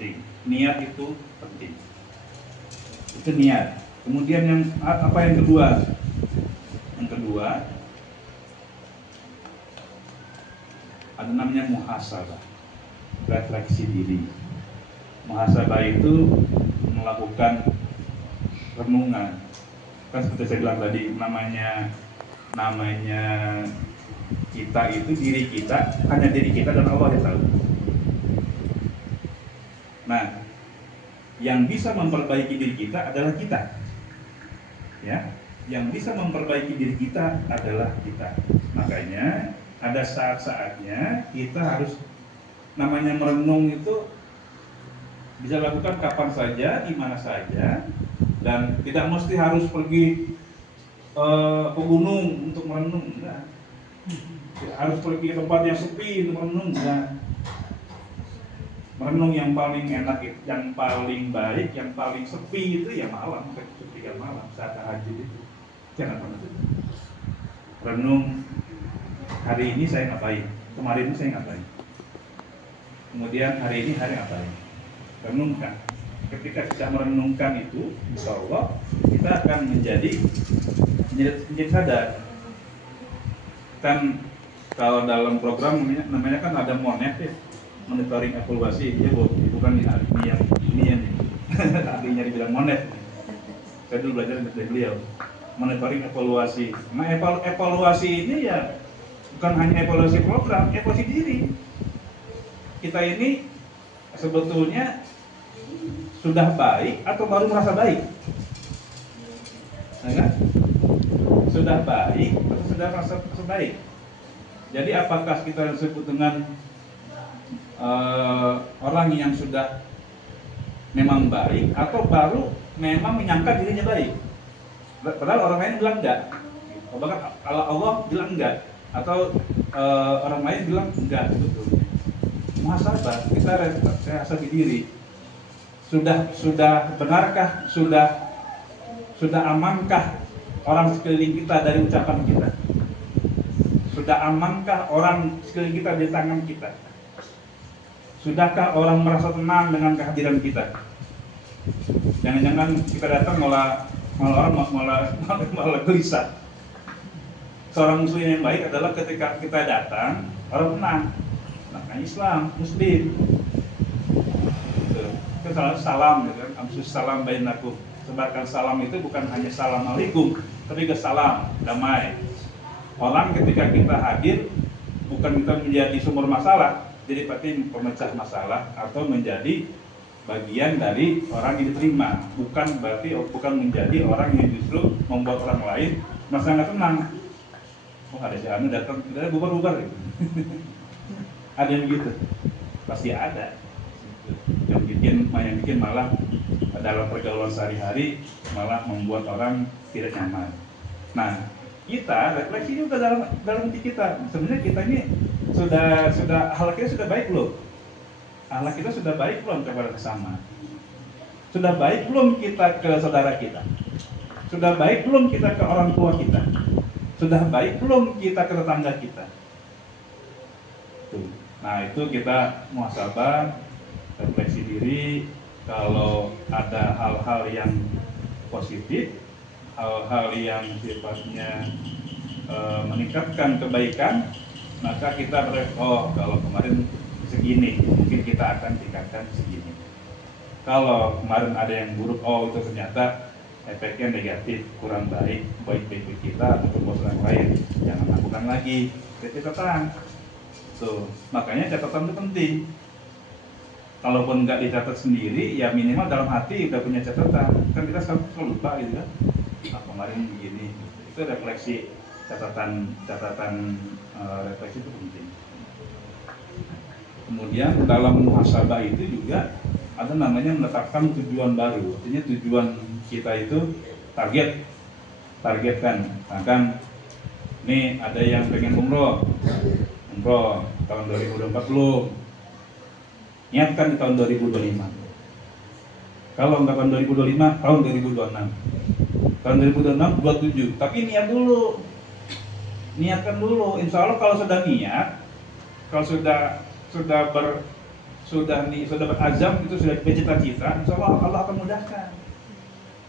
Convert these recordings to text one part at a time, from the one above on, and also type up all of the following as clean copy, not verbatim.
penting. Niat itu penting. Itu niat. Kemudian yang apa yang kedua? Yang kedua ada namanya muhasabah, refleksi diri. Muhasabah itu melakukan renungan. Kan seperti saya bilang tadi, namanya kita itu diri kita, hanya diri kita dan Allah yang tahu. Nah, yang bisa memperbaiki diri kita adalah kita. Ya, yang bisa memperbaiki diri kita adalah kita. Makanya ada saat-saatnya kita harus, namanya merenung itu bisa lakukan kapan saja, di mana saja, dan tidak mesti harus pergi ke gunung untuk merenung, enggak. Harus pergi ke tempat yang sepi untuk merenung, enggak. Merenung yang paling enak, yang paling baik, yang paling sepi itu ya malam, ketika malam saat tahajud itu. Jangan pernah itu. Renung, hari ini saya ngapain, kemarin itu saya ngapain, kemudian hari ini hari ngapain. Renungkan. Ketika kita merenungkan itu, insya Allah kita akan menjadi sadar. Kan kalau dalam program namanya kan ada monet ya, monitoring evaluasi. Ya bukan ini yang artinya dibilang monet. Saya dulu belajar dari beliau, monitoring evaluasi. Nah evaluasi ini ya bukan hanya evaluasi program, evaluasi diri. Kita ini sebetulnya sudah baik atau baru merasa baik? Nah, kan? Sudah baik atau sudah merasa baik? Jadi apakah kita disebut dengan orang yang sudah memang baik atau baru memang menyangka dirinya baik? Padahal orang lain bilang enggak. Bahkan kalau Allah bilang enggak, atau orang lain bilang enggak sebetulnya. Muhasabah, kita rehasabi diri. Sudah benarkah, sudah amankah orang sekeliling kita dari ucapan kita? Sudah amankah orang sekeliling kita di tangan kita? Sudahkah orang merasa tenang dengan kehadiran kita? Jangan-jangan kita datang malah orang malah gelisah. Seorang muslim yang baik adalah ketika kita datang orang tenang. Nah, Islam, Muslim. Itu salam, gitu kan? Amsus salam bainakum. Sebarkan salam itu bukan hanya assalamualaikum, tapi ke salam, damai. Orang ketika kita hadir bukan kita menjadi sumber masalah, jadi berarti pemecah masalah atau menjadi bagian dari orang yang diterima, bukan menjadi orang yang justru membuat orang lain merasa nggak tenang. Oh ada si Anu datang, kita bubar-bubar gitu. Ada yang gitu, pasti ada. Yang bikin malah dalam pergaulan sehari-hari malah membuat orang tidak nyaman. Nah, kita refleksi juga dalam diri kita. Sebenarnya kita ini sudah akhlak kita sudah baik belum? Akhlak kita sudah baik belum kepada sesama? Sudah baik belum kita ke saudara kita? Sudah baik belum kita ke orang tua kita? Sudah baik belum kita ke tetangga kita? Tuh. Nah, itu kita muhasabah, refleksi diri. Kalau ada hal-hal yang positif, hal-hal yang sifatnya meningkatkan kebaikan, maka kita kalau kemarin segini, mungkin kita akan tingkatkan segini. Kalau kemarin ada yang buruk, itu ternyata efeknya negatif, kurang baik kita ataupun bos orang lain, jangan lakukan lagi. Catatan. Tuh, makanya catatan itu penting. Kalaupun nggak dicatat sendiri, ya minimal dalam hati udah punya catatan. Kan kita selalu lupa gitu kan. Kemarin begini. Itu refleksi, catatan refleksi itu penting. Kemudian dalam muhasabah itu juga ada namanya menetapkan tujuan baru. Artinya tujuan kita itu targetkan. Bahkan ini ada yang pengen umroh tahun 2020. Niatkan di tahun 2025. Kalau nggak tahun 2025, tahun 2026. Tahun 2026, 27. Tapi niat dulu. Niatkan dulu. Insya Allah kalau sudah niat, kalau sudah sudah berazam, itu sudah bercita-cita, insya Allah Allah akan mudahkan.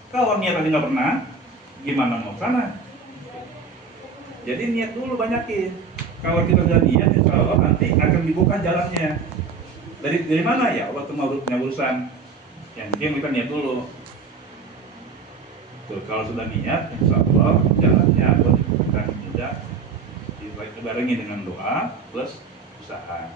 Kalau niat aja nggak pernah, gimana mau sana? Jadi niat dulu banyakin. Kalau kita sudah niat, insya Allah nanti akan dibuka jalannya. Dari mana ya? Allah tuh mau punya urusan. Yang penting kita niat dulu. Tuh, kalau sudah niat, insya Allah jalannya buat dibuka mudah. Dibarengi dengan doa plus usaha.